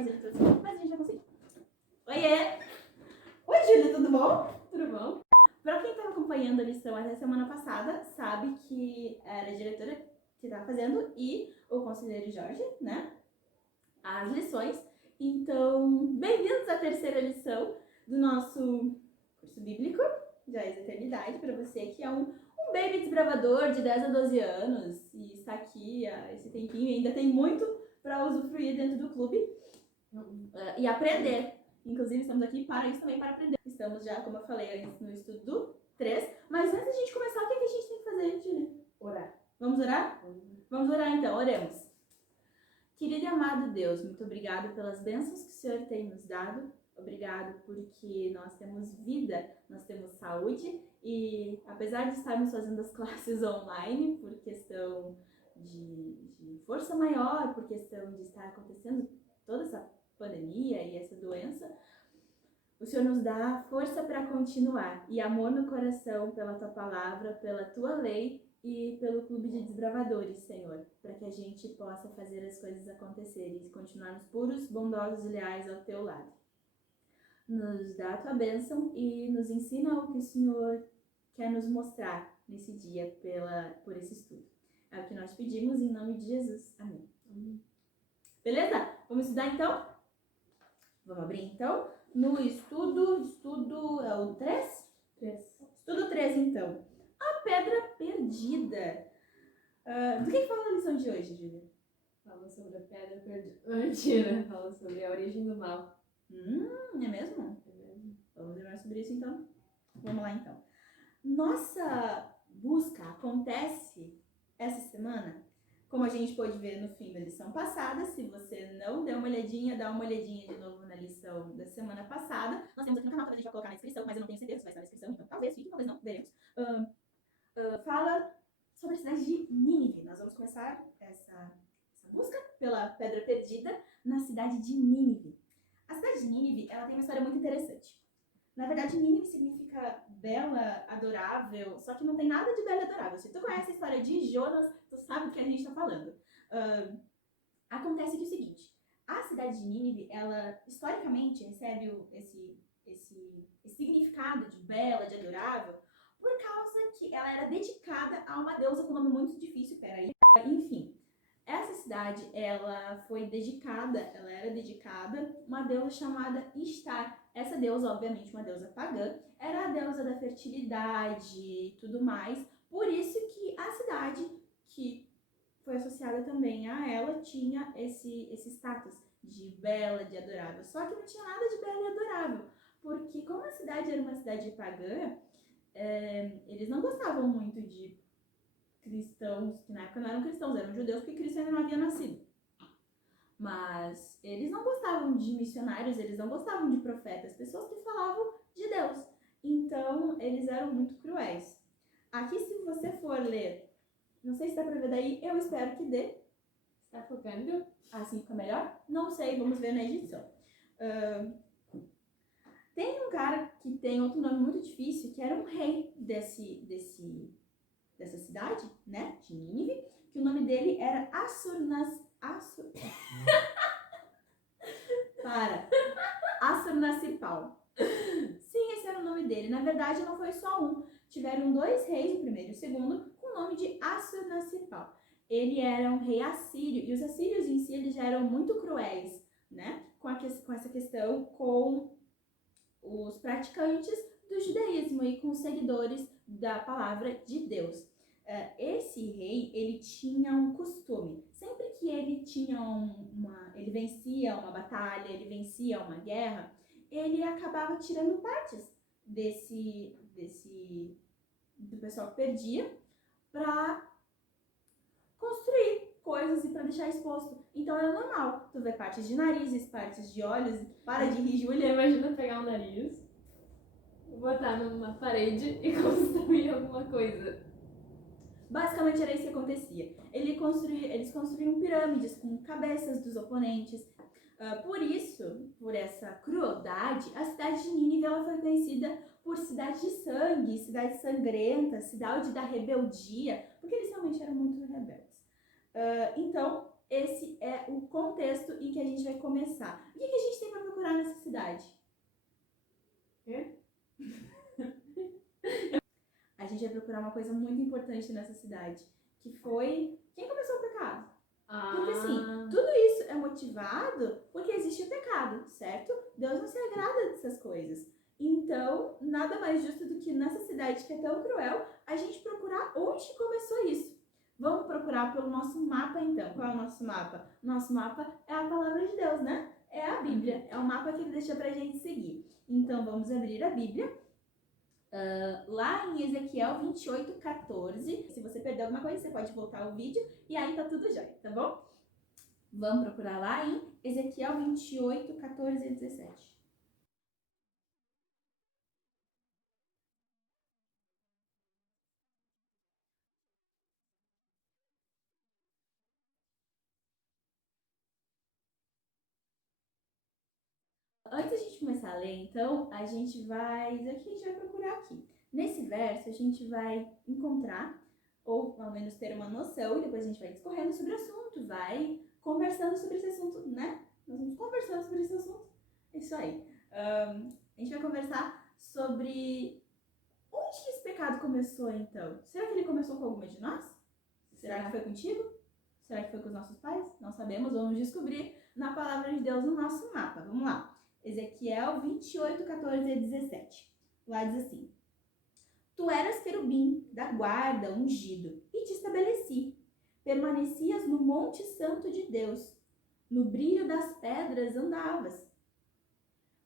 fazer a introdução, mas a gente vai conseguir. Oiê! Oi, Júlia, tudo bom? Tudo bom? Pra quem estava acompanhando a lição até semana passada, sabe que era a diretora que estava fazendo e o conselheiro Jorge, né? As lições. Então, bem-vindos à terceira lição do nosso curso bíblico, Joias da Eternidade, para você que é um baby desbravador de 10 a 12 anos e está aqui há esse tempinho e ainda tem muito para usufruir dentro do clube e aprender. Inclusive, estamos aqui para isso também, para aprender. Estamos já, como eu falei, no estudo 3. Mas antes da gente começar, o que a gente tem que fazer, Julia? Orar. Vamos orar? Vamos orar então, oremos. Querido e amado Deus, muito obrigado pelas bênçãos que o Senhor tem nos dado. Obrigado porque nós temos vida, nós temos saúde e apesar de estarmos fazendo as classes online por questão de força maior, por questão de estar acontecendo toda essa pandemia e essa doença, o Senhor nos dá força para continuar e amor no coração pela Tua palavra, pela Tua lei e pelo clube de desbravadores, Senhor, para que a gente possa fazer as coisas acontecerem e continuarmos puros, bondosos e leais ao Teu lado. Nos dá a Tua bênção e nos ensina o que o Senhor quer nos mostrar nesse dia por esse estudo. É o que nós pedimos em nome de Jesus. Amém. Beleza? Vamos estudar então? Vamos abrir então no estudo é o 3? 3. Estudo 3 então. A pedra perdida. Do que fala a lição de hoje, Júlia? Fala sobre a pedra perdida. Mentira, fala sobre a origem do mal. É mesmo? É mesmo? Vamos ver mais sobre isso então? Vamos lá então. Nossa busca acontece essa semana, como a gente pôde ver no fim da lição passada. Se você não deu uma olhadinha, dá uma olhadinha de novo na lição da semana passada. Nós temos aqui no canal, talvez a gente vai colocar na descrição, mas eu não tenho certeza se vai estar na descrição, então talvez fique, talvez não, veremos. Fala sobre a cidade de Nínive. Nós vamos começar essa busca pela pedra perdida na cidade de Nínive. A cidade de Nínive, ela tem uma história muito interessante. Na verdade, Nínive significa bela, adorável, só que não tem nada de bela e adorável. Se tu conhece a história de Jonas, tu sabe do que a gente está falando. Acontece que é o seguinte, a cidade de Nínive, ela historicamente recebe esse significado de bela, de adorável, por causa que ela era dedicada a uma deusa com um nome muito difícil, enfim. Essa cidade, ela era dedicada a uma deusa chamada Ishtar. Essa deusa, obviamente, uma deusa pagã, era a deusa da fertilidade e tudo mais. Por isso que a cidade, que foi associada também a ela, tinha esse status de bela, de adorável. Só que não tinha nada de bela e adorável, porque como a cidade era uma cidade pagã, eles não gostavam muito de cristãos, que na época não eram cristãos, eram judeus, porque Cristo ainda não havia nascido. Mas eles não gostavam de missionários, eles não gostavam de profetas, pessoas que falavam de Deus. Então, eles eram muito cruéis. Aqui, se você for ler, não sei se dá pra ver daí, eu espero que dê. Está focando? Assim fica melhor? Não sei, vamos ver na edição. Tem um cara que tem outro nome muito difícil, que era um rei dessa cidade, né, de Nínive, que o nome dele era Assurnacipal. Sim, esse era o nome dele. Na verdade, não foi só um. Tiveram 2 reis, o primeiro e o segundo, com o nome de Assurnacipal. Ele era um rei assírio, e os assírios em si eles já eram muito cruéis, né, com essa questão com os praticantes do judaísmo e com os seguidores da palavra de Deus. Esse rei, ele tinha um costume, sempre que ele tinha ele vencia uma batalha, ele vencia uma guerra, ele acabava tirando partes do pessoal que perdia para construir coisas e para deixar exposto. Então era normal tu ver partes de narizes, partes de olhos. Para de rir, Júlia. Imagina pegar um nariz, botar numa parede e construir alguma coisa. Basicamente era isso que acontecia. Eles construíam pirâmides com cabeças dos oponentes. Por essa crueldade, a cidade de Nínive ela foi conhecida por cidade de sangue, cidade sangrenta, cidade da rebeldia, porque eles realmente eram muito rebeldes. Então, esse é o contexto em que a gente vai começar. O que a gente tem para procurar nessa cidade? Quê? A gente vai procurar uma coisa muito importante nessa cidade, que foi quem começou o pecado. Porque assim, tudo isso é motivado porque existe o pecado, certo? Deus não se agrada dessas coisas. Então, nada mais justo do que nessa cidade que é tão cruel, a gente procurar onde começou isso. Vamos procurar pelo nosso mapa então. Qual é o nosso mapa? Nosso mapa é a palavra de Deus, né? É a Bíblia. É o mapa que ele deixa pra gente seguir. Então, vamos abrir a Bíblia. Lá em Ezequiel 28:14. Se você perdeu alguma coisa, você pode voltar o vídeo e aí tá tudo jóia, tá bom? Vamos procurar lá em Ezequiel 28:14 e 17. Antes da gente começar a ler, então, a gente vai dizer o que a gente vai procurar aqui. Nesse verso, a gente vai encontrar, ou ao menos ter uma noção, e depois a gente vai discorrendo sobre o assunto, vai conversando sobre esse assunto, né? Nós vamos conversando sobre esse assunto. É isso aí. A gente vai conversar sobre onde que esse pecado começou, então. Será que ele começou com alguma de nós? Será que foi contigo? Será que foi com os nossos pais? Não sabemos, vamos descobrir na palavra de Deus no nosso mapa. Vamos lá. Ezequiel 28:14 e 17. Lá diz assim: Tu eras querubim da guarda ungido e te estabeleci. Permanecias no monte santo de Deus. No brilho das pedras andavas.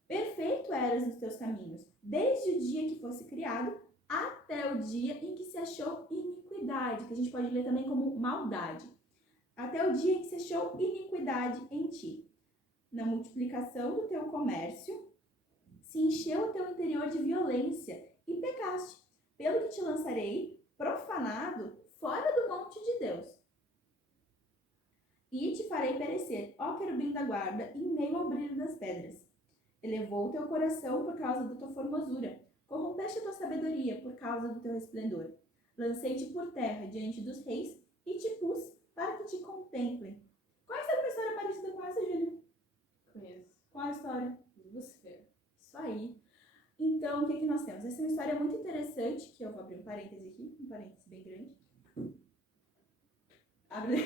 Perfeito eras nos teus caminhos, desde o dia que fosse criado até o dia em que se achou iniquidade, que a gente pode ler também como maldade. Até o dia em que se achou iniquidade em ti. Na multiplicação do teu comércio, se encheu o teu interior de violência e pecaste, pelo que te lançarei, profanado, fora do monte de Deus. E te farei perecer, ó querubim da guarda, em meio ao brilho das pedras. Elevou o teu coração por causa da tua formosura, corrompeste a tua sabedoria por causa do teu resplendor. Lancei-te por terra diante dos reis e te pus para que te contemplem. Qual é uma história parecida com essa, Júlia? Conheço. Qual a história? Lúcifer. Isso aí. Então, o que nós temos? Essa é uma história muito interessante, que eu vou abrir um parêntese aqui, um parêntese bem grande. Abre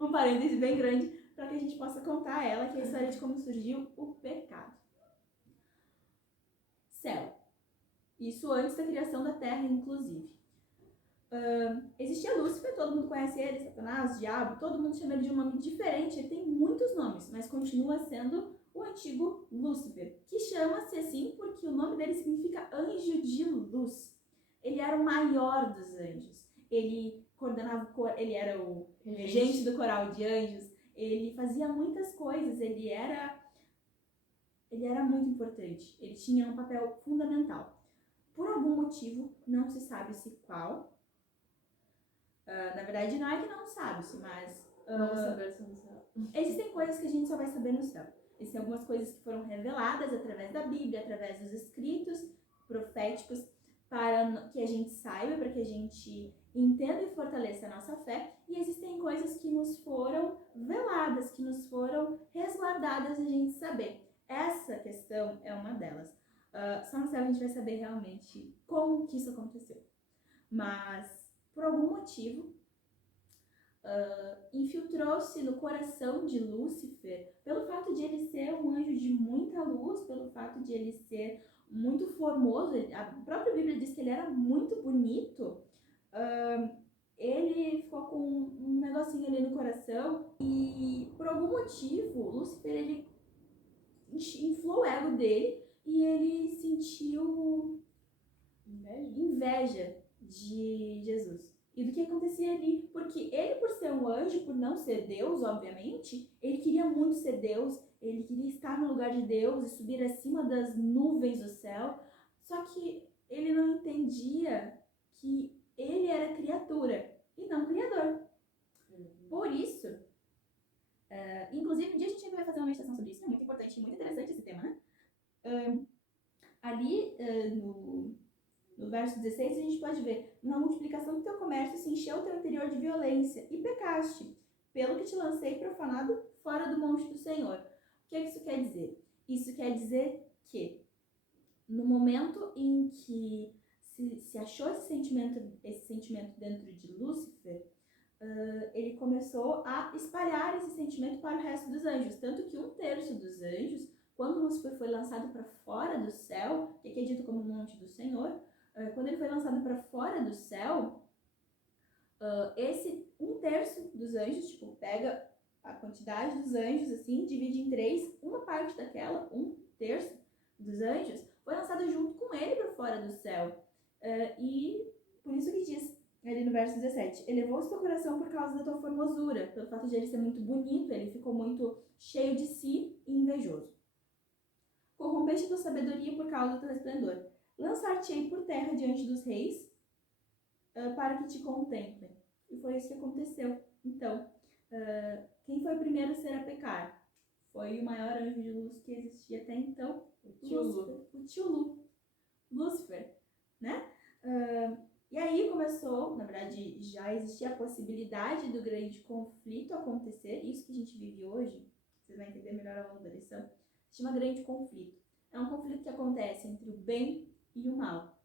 um parêntese bem grande para que a gente possa contar ela, que é a história de como surgiu o pecado. Céu. Isso antes da criação da Terra, inclusive. Existia Lúcifer, todo mundo conhece ele, Satanás, Diabo, todo mundo chama ele de um nome diferente, ele tem muitos nomes, mas continua sendo o antigo Lúcifer, que chama-se assim porque o nome dele significa anjo de luz. Ele era o maior dos anjos, ele coordenava, ele era o regente do coral de anjos, ele fazia muitas coisas, ele era muito importante, ele tinha um papel fundamental. Por algum motivo, não se sabe se qual, na verdade, não é que não sabe-se, mas Vamos saber se no céu. Existem coisas que a gente só vai saber no céu. Existem algumas coisas que foram reveladas através da Bíblia, através dos escritos proféticos, para que a gente saiba, para que a gente entenda e fortaleça a nossa fé. E existem coisas que nos foram veladas, que nos foram resguardadas a gente saber. Essa questão é uma delas. Só no céu a gente vai saber realmente como que isso aconteceu. Mas, por algum motivo, infiltrou-se no coração de Lúcifer, pelo fato de ele ser um anjo de muita luz, pelo fato de ele ser muito formoso, a própria Bíblia diz que ele era muito bonito, ele ficou com um negocinho ali no coração e por algum motivo Lúcifer ele inflou o ego dele e ele sentiu inveja de Jesus. E do que acontecia ali, porque ele, por ser um anjo, por não ser Deus, obviamente, ele queria muito ser Deus, ele queria estar no lugar de Deus e subir acima das nuvens do céu, só que ele não entendia que ele era criatura e não criador. Por isso, inclusive um dia a gente ainda vai fazer uma meditação sobre isso, é muito importante e muito interessante esse tema, né? Ali no verso 16, a gente pode ver: na multiplicação do teu comércio se encheu o teu interior de violência e pecaste, pelo que te lancei profanado fora do monte do Senhor. O que é que isso quer dizer? Isso quer dizer que no momento em que se achou esse sentimento dentro de Lúcifer, ele começou a espalhar esse sentimento para o resto dos anjos. Tanto que 1/3 dos anjos, quando Lúcifer foi lançado para fora do céu, que aqui é dito como monte do Senhor, quando ele foi lançado para fora do céu, esse 1/3 dos anjos, tipo, pega a quantidade dos anjos, assim, divide em 3, uma parte daquela, 1/3 dos anjos, foi lançado junto com ele para fora do céu. E por isso que diz ali no verso 17, elevou-se teu coração por causa da tua formosura, pelo fato de ele ser muito bonito, ele ficou muito cheio de si e invejoso. Corrompeste tua sabedoria por causa do teu resplendor. Lançar-te-ei por terra diante dos reis, para que te contemplem. E foi isso que aconteceu. Então, quem foi o primeiro a ser a pecar? Foi o maior anjo de luz que existia até então, o tio Lu, Lúcifer, né? E aí começou, na verdade, já existia a possibilidade do grande conflito acontecer, isso que a gente vive hoje, vocês vão entender melhor ao longo da lição, se chama grande conflito. É um conflito que acontece entre o bem e o mal.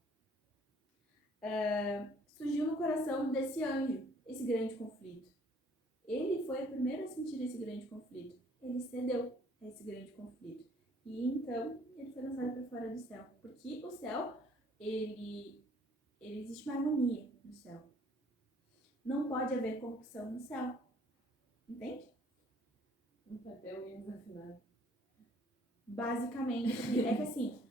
Surgiu no coração desse anjo esse grande conflito. Ele foi o primeiro a sentir esse grande conflito. Ele cedeu a esse grande conflito. E então ele foi lançado para fora do céu. Porque o céu, ele existe uma harmonia no céu. Não pode haver corrupção no céu. Entende? Não pode ter alguém desafinado. Basicamente, é que assim,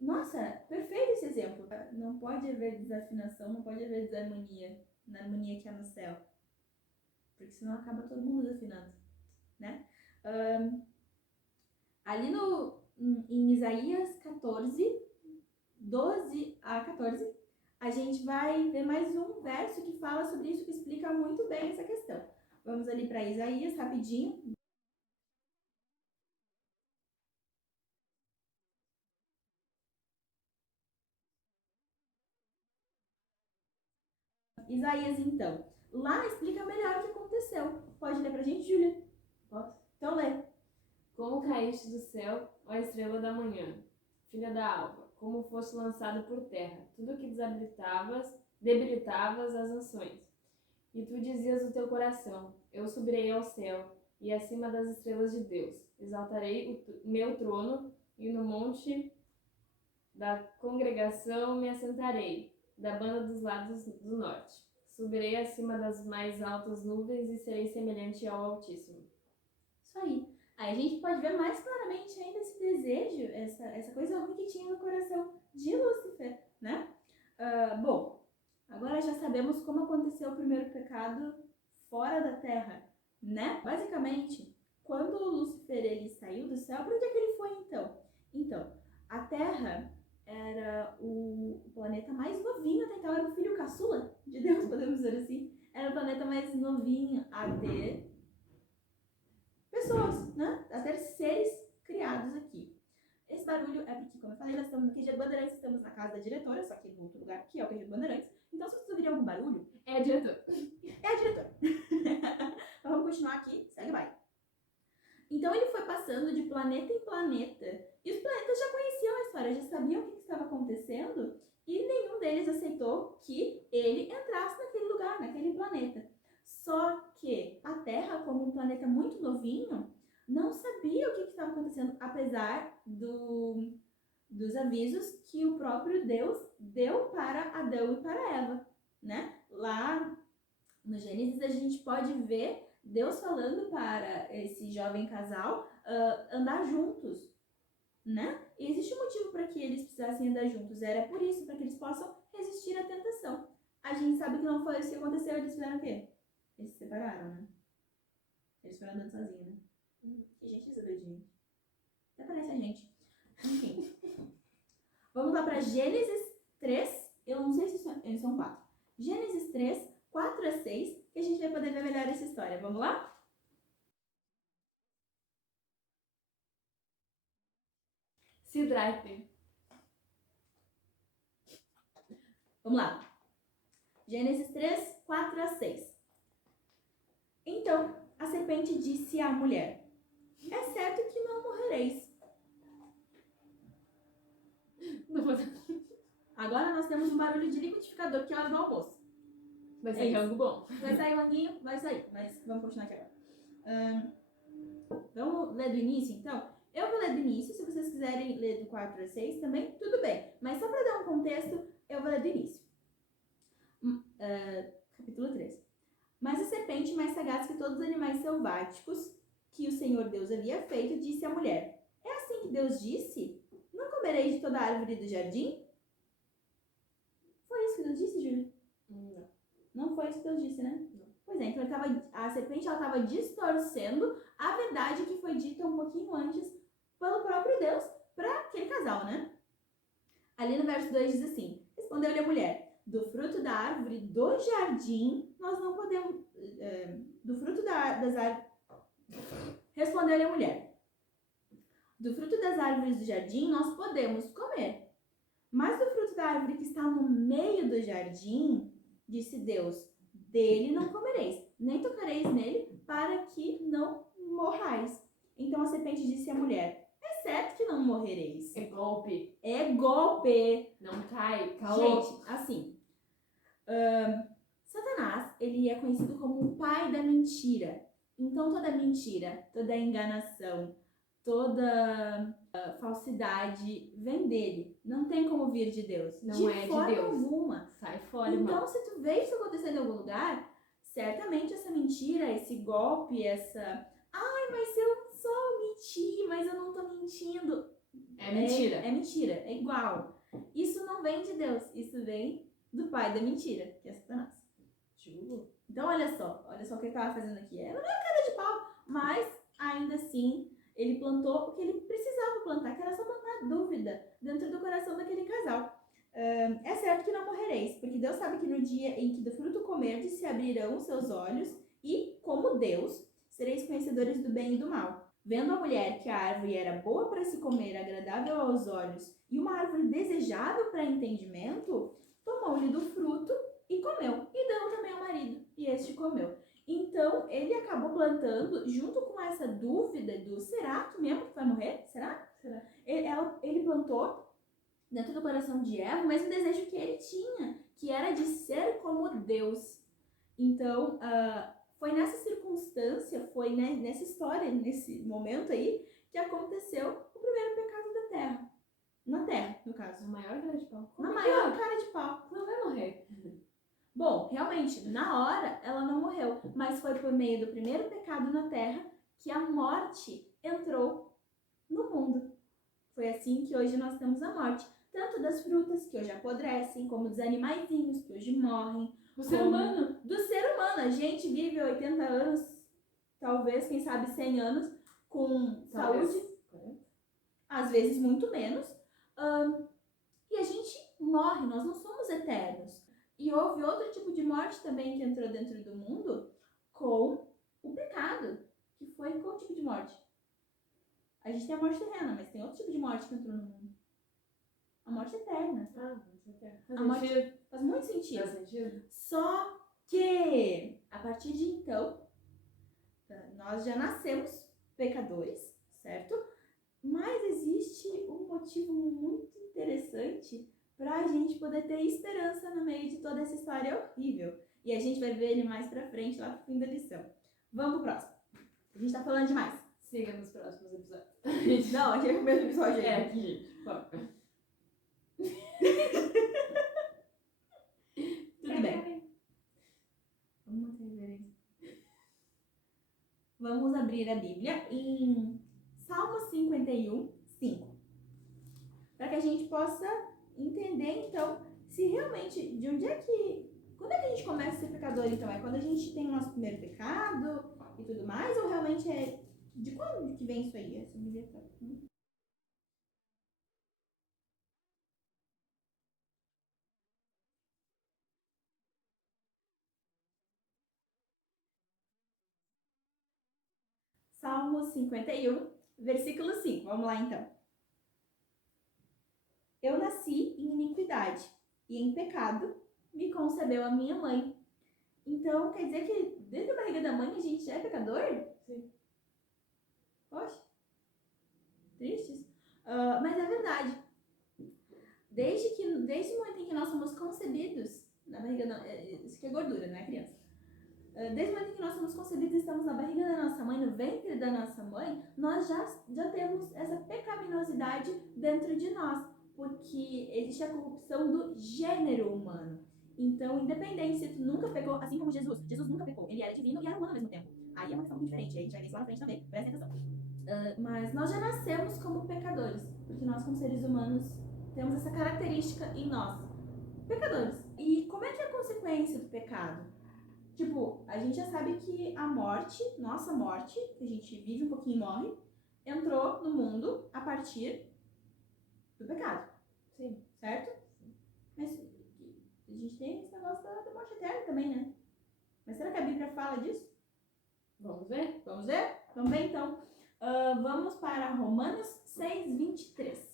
nossa, perfeito esse exemplo. Não pode haver desafinação, não pode haver desarmonia na harmonia que há no céu. Porque senão acaba todo mundo desafinado, né? Ali em Isaías 14, 12 a 14, a gente vai ver mais um verso que fala sobre isso, que explica muito bem essa questão. Vamos ali para Isaías, rapidinho. Isaías, então. Lá explica melhor o que aconteceu. Pode ler pra gente, Júlia? Posso? Então lê. Como caíste do céu, ó estrela da manhã, filha da alva, como foste lançado por terra, tudo que debilitavas as nações. E tu dizias no teu coração, eu subirei ao céu, e acima das estrelas de Deus, exaltarei o meu trono, e no monte da congregação me assentarei, da banda dos lados do norte. Subirei acima das mais altas nuvens e serei semelhante ao Altíssimo. Isso aí. Aí a gente pode ver mais claramente ainda esse desejo, essa coisa ruim que tinha no coração de Lúcifer, né? Bom, agora já sabemos como aconteceu o primeiro pecado fora da Terra, né? Basicamente, quando Lúcifer ele saiu do céu, para onde é que ele foi então? Então, a Terra era o planeta mais novinho até então, era o filho caçula de Deus, podemos dizer assim. Era o planeta mais novinho a ter pessoas, né? A ter seres criados aqui. Esse barulho é porque, como eu falei, nós estamos no QG Bandeirantes, estamos na casa da diretora, só que em outro lugar, que é o QG Bandeirantes. Então, se vocês ouvirem algum barulho, é a diretora. É a diretora. Mas vamos continuar aqui, segue vai. Então, ele foi passando de planeta em planeta, e os planetas já conheciam a história, já sabiam o que estava acontecendo, e nenhum deles aceitou que ele entrasse naquele lugar, naquele planeta. Só que a Terra, como um planeta muito novinho, não sabia o que estava acontecendo, apesar dos avisos que o próprio Deus deu para Adão e para Eva, né? Lá no Gênesis a gente pode ver Deus falando para esse jovem casal andar juntos, né? E existe um motivo para que eles precisassem andar juntos, era por isso, para que eles possam resistir à tentação. A gente sabe que não foi isso que aconteceu, eles fizeram o quê? Eles se separaram, né? Eles foram andando sozinhos, né? Que gente desobediente. Até parece a gente. Enfim. Vamos lá para Gênesis 3. Eu não sei se são 4. Gênesis 3, 4 a 6, que a gente vai poder ver melhor essa história. Vamos lá? Sidrate. Vamos lá. Gênesis 3, 4 a 6. Então Então a serpente disse à mulher: é certo que não morrereis. Não vou... Agora nós temos um barulho de liquidificador, que é a hora do almoço. Vai sair isso. algo bom. Vai sair o ranguinho? Vai sair, mas vamos continuar aqui agora. Vamos ler do início, então? Eu vou ler do início, se vocês quiserem ler do 4 a 6 também, tudo bem. Mas só para dar um contexto, eu vou ler do início. Capítulo 3. Mas a serpente, mais sagaz que todos os animais selváticos que o Senhor Deus havia feito, disse à mulher: é assim que Deus disse? Não comereis de toda a árvore do jardim? Foi isso que Deus disse, Júlia? Não. Não foi isso que Deus disse, né? Não. Pois é, então a serpente estava distorcendo a verdade que foi dita um pouquinho antes pelo próprio Deus para aquele casal, né? Ali no verso 2 diz assim: respondeu-lhe a mulher: do fruto da árvore do jardim nós não podemos... do fruto das árvores... Respondeu-lhe a mulher: do fruto das árvores do jardim nós podemos comer. Mas do fruto da árvore que está no meio do jardim, disse Deus, dele não comereis, nem tocareis nele, para que não morrais. Então a serpente disse à mulher: é certo que não morrereis. É golpe. É golpe. Não cai. Calou. Gente, assim, Satanás, ele é conhecido como o pai da mentira. Então toda mentira, toda enganação, toda falsidade vem dele. Não tem como vir de Deus. Não é de forma Deus. alguma. Sai fora, irmão. Então, se tu vê isso acontecendo em algum lugar, certamente essa mentira, esse golpe, ai, mas eu só menti, mas eu não tô mentindo. É mentira. É mentira, é igual. Isso não vem de Deus, isso vem do pai da mentira, que é Satanás. Juro. Então, olha só o que ele estava fazendo aqui. Era meio cara de pau, mas ainda assim, ele plantou o que ele precisava plantar, que era só plantar dúvida dentro do coração daquele casal. É certo que não morrereis, porque Deus sabe que no dia em que do fruto comerdes se abrirão os seus olhos e, como Deus, sereis conhecedores do bem e do mal. Vendo a mulher que a árvore era boa para se comer, agradável aos olhos e uma árvore desejável para entendimento, tomou-lhe do fruto e comeu, e deu também ao marido, e este comeu. Então, ele acabou plantando, junto com essa dúvida do será que mesmo que vai morrer? Será? Ele plantou dentro do coração de Eva o mesmo desejo que ele tinha, que era de ser como Deus. Então, foi nessa circunstância, foi nessa história, nesse momento aí, que aconteceu o primeiro pecado da terra. Na terra, no caso. Na maior cara de pau. Na maior cara de pau. Não vai morrer. Bom, realmente, na hora ela não morreu, mas foi por meio do primeiro pecado na terra que a morte entrou no mundo. Foi assim que hoje nós temos a morte. Tanto das frutas, que hoje apodrecem, como dos animaizinhos, que hoje morrem. Do ser humano. Do ser humano. A gente vive 80 anos, talvez, quem sabe 100 anos, com saúde. Às vezes muito menos. E a gente morre, nós não somos eternos. E houve outro tipo de morte também que entrou dentro do mundo com o pecado. Que foi qual tipo de morte? A gente tem a morte terrena, mas tem outro tipo de morte que entrou no mundo. A morte eterna. Morte eterna. A morte faz muito sentido. Faz sentido? Só que, a partir de então, nós já nascemos pecadores, certo? Mas existe um motivo muito interessante para a gente poder ter esperança no meio de toda essa história horrível. E a gente vai ver ele mais pra frente, lá pro fim da lição. Vamos pro próximo. A gente tá falando demais. Siga nos próximos episódios. Não, aqui é o mesmo episódio. É, aqui, gente. Vamos. Tudo bem. Vamos manter a reverência. Vamos abrir a Bíblia em Salmo 51, 5. Para que a gente possa entender, então, se realmente, de onde é que... Quando é que a gente começa a ser pecador, então? É quando a gente tem o nosso primeiro pecado e tudo mais? Ou realmente é... De quando que vem isso aí? Essa Bíblia tá... Salmo 51, versículo 5. Vamos lá, então. Eu nasci em iniquidade e em pecado me concebeu a minha mãe. Então, quer dizer que desde a barriga da mãe a gente é pecador? Sim. Poxa, tristes. Mas é verdade. Desde o momento em que nós somos concebidos na barriga isso aqui é gordura, não é criança. Desde o momento em que nós somos concebidos e estamos na barriga da nossa mãe, no ventre da nossa mãe, nós já temos essa pecaminosidade dentro de nós, porque existe a corrupção do gênero humano. Então, independente se tu nunca pecou, assim como Jesus nunca pecou, ele era divino e era humano ao mesmo tempo. Aí é uma questão muito diferente, aí a gente vai ver isso lá na frente também, presta atenção. Mas nós já nascemos como pecadores, porque nós como seres humanos temos essa característica em nós, pecadores. E como é que é a consequência do pecado? Tipo, a gente já sabe que a morte, nossa morte, que a gente vive um pouquinho e morre, entrou no mundo a partir do pecado. Sim. Certo? Mas a gente tem esse negócio da morte eterna também, né? Mas será que a Bíblia fala disso? Vamos ver? Vamos ver? Vamos ver então. Vamos para Romanos 6:23.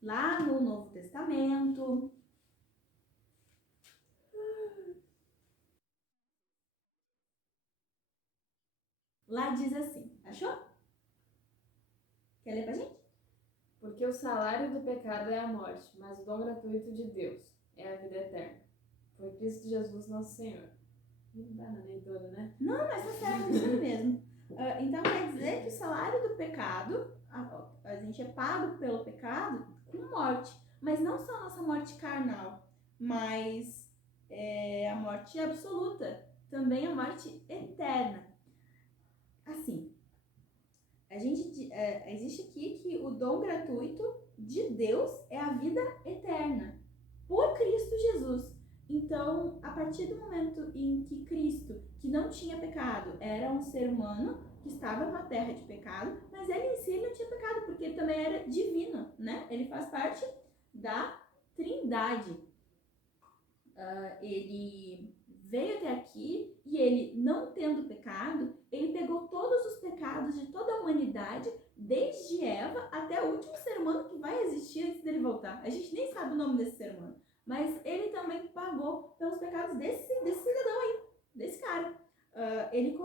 Lá no Novo Testamento. Lá diz assim, achou? Quer ler pra gente? Porque o salário do pecado é a morte, mas o dom gratuito de Deus é a vida eterna. Por Cristo Jesus nosso Senhor. Não dá na leitura, né? Não, mas tá certo, isso mesmo. Então quer dizer que o salário do pecado, a gente é pago pelo pecado com morte. Mas não só a nossa morte carnal, mas a morte absoluta. Também a morte eterna. Assim, existe aqui que o dom gratuito de Deus é a vida eterna, por Cristo Jesus. Então, a partir do momento em que Cristo, que não tinha pecado, era um ser humano que estava numa terra de pecado, mas ele em si não tinha pecado, porque ele também era divino, né? Ele faz parte da Trindade. Ele veio até aqui e ele, não tendo pecado, ele pegou todos os pecados de toda a humanidade, desde Eva até o último ser humano que vai existir antes dele voltar. A gente nem sabe o nome desse ser humano, mas ele também pagou pelos pecados desse cidadão aí, desse cara. Ele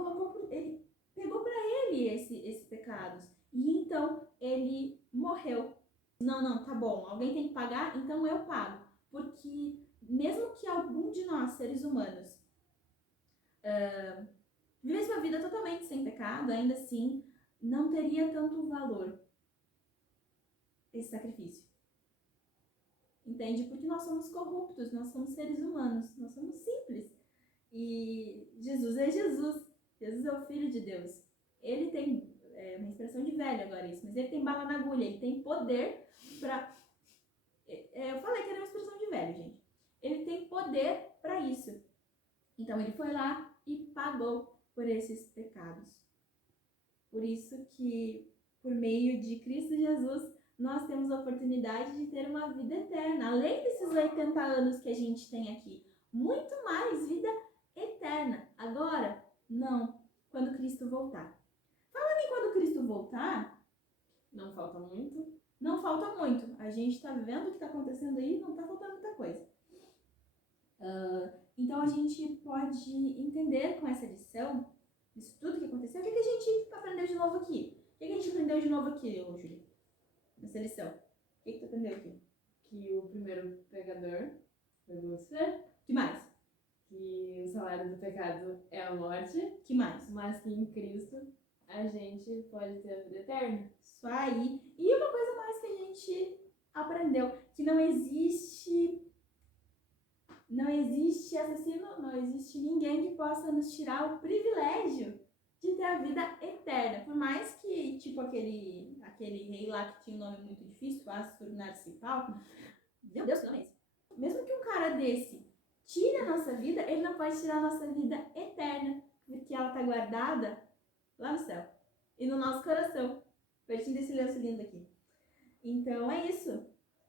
pegou para ele esses pecados e então ele morreu. Não, tá bom, alguém tem que pagar, então eu pago, porque mesmo que algum de nós, seres humanos, vivesse uma vida totalmente sem pecado, ainda assim, não teria tanto valor esse sacrifício. Entende? Porque nós somos corruptos, nós somos seres humanos, nós somos simples. E Jesus é Jesus. Jesus é o Filho de Deus. Ele tem, uma expressão de velho agora isso, mas ele tem bala na agulha, ele tem poder para... eu falei que era uma expressão de velho, gente. Ele tem poder para isso. Então ele foi lá e pagou por esses pecados. Por isso que, por meio de Cristo Jesus, nós temos a oportunidade de ter uma vida eterna. Além desses 80 anos que a gente tem aqui, muito mais vida eterna. Agora, não. Quando Cristo voltar. Falando em quando Cristo voltar, não falta muito. Não falta muito. A gente está vendo o que está acontecendo aí, não está faltando muita coisa. Então a gente pode entender com essa lição, isso tudo que aconteceu, o que a gente aprendeu de novo aqui? O que a gente aprendeu de novo aqui, Júlia? Nessa lição. O que tu aprendeu aqui? Que o primeiro pecador foi você. Que mais? Que o salário do pecado é a morte. Que mais? Mas que em Cristo a gente pode ter a vida eterna. Isso aí. E uma coisa mais que a gente aprendeu, que não existe assassino, não existe ninguém que possa nos tirar o privilégio de ter a vida eterna. Por mais que, tipo, aquele rei lá que tinha um nome muito difícil, Assur-Narsipal, meu Deus, que nome é esse? Mesmo que um cara desse tire a nossa vida, ele não pode tirar a nossa vida eterna, porque ela tá guardada lá no céu e no nosso coração, pertinho desse lenço lindo aqui. Então é isso.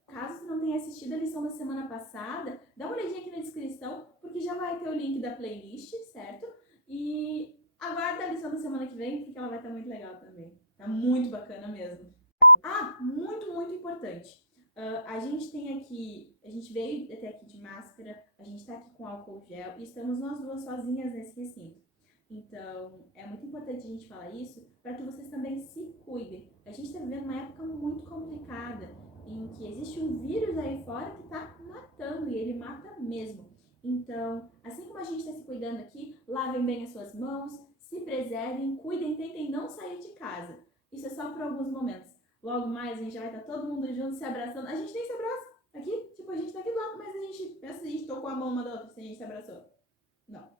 Caso você não tenha assistido a lição da semana passada, dá uma olhadinha aqui na descrição, porque já vai ter o link da playlist, certo? E aguarda a lição da semana que vem, porque ela vai estar muito legal também. Tá muito bacana mesmo. Ah, muito, muito importante. A gente tem aqui, a gente veio até aqui de máscara, a gente tá aqui com álcool gel e estamos nós duas sozinhas nesse recinto. Então, é muito importante a gente falar isso para que vocês também se cuidem. A gente está vivendo uma época muito complicada, em que existe um vírus aí fora que está matando, e ele mata mesmo. Então, assim como a gente está se cuidando aqui, lavem bem as suas mãos, se preservem, cuidem, tentem não sair de casa. Isso é só por alguns momentos. Logo mais a gente já vai estar todo mundo junto, se abraçando. A gente nem se abraça aqui, tipo, a gente tá aqui do lado, mas a gente, pensa se a gente tocou a mão uma da outra, se a gente se abraçou. Não.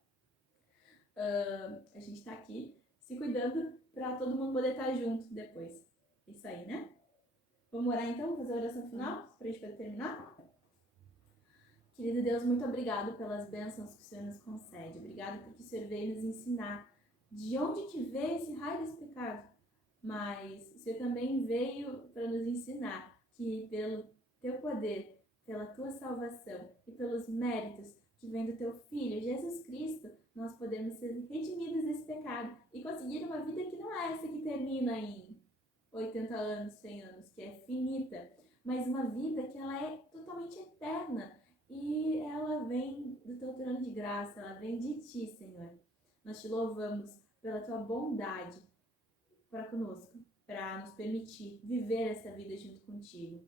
A gente tá aqui se cuidando pra todo mundo poder estar junto depois. Isso aí, né? Vamos orar então, fazer a oração final, pra gente poder terminar? Querido Deus, muito obrigado pelas bênçãos que o Senhor nos concede. Obrigado porque o Senhor veio nos ensinar de onde que veio esse raio desse pecado. Mas o Senhor também veio para nos ensinar que pelo teu poder, pela tua salvação e pelos méritos que vem do teu Filho, Jesus Cristo, nós podemos ser redimidos desse pecado e conseguir uma vida que não é essa que termina em 80 anos, 100 anos, que é finita, mas uma vida que ela é totalmente eterna e ela vem do teu trono de graça, ela vem de ti, Senhor. Nós te louvamos pela tua bondade para conosco, para nos permitir viver essa vida junto contigo.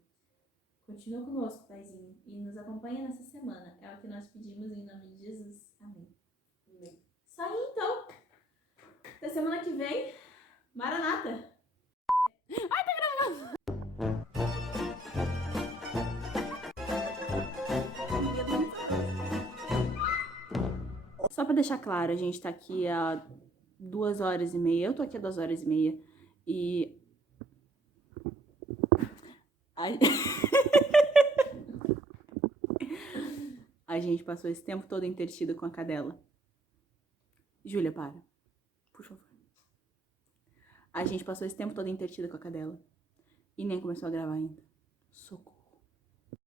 Continua conosco, Paizinho, e nos acompanha nessa semana. É o que nós pedimos em nome de Jesus. Amém. Amém. Isso aí, então. Até semana que vem. Maranata! Ai, tá gravando! Só pra deixar claro, a gente tá aqui há 2h30. Eu tô aqui há 2h30. E... A gente passou esse tempo todo entretido com a cadela. Júlia, para. Por favor. A gente passou esse tempo todo entretido com a cadela. E nem começou a gravar ainda. Socorro.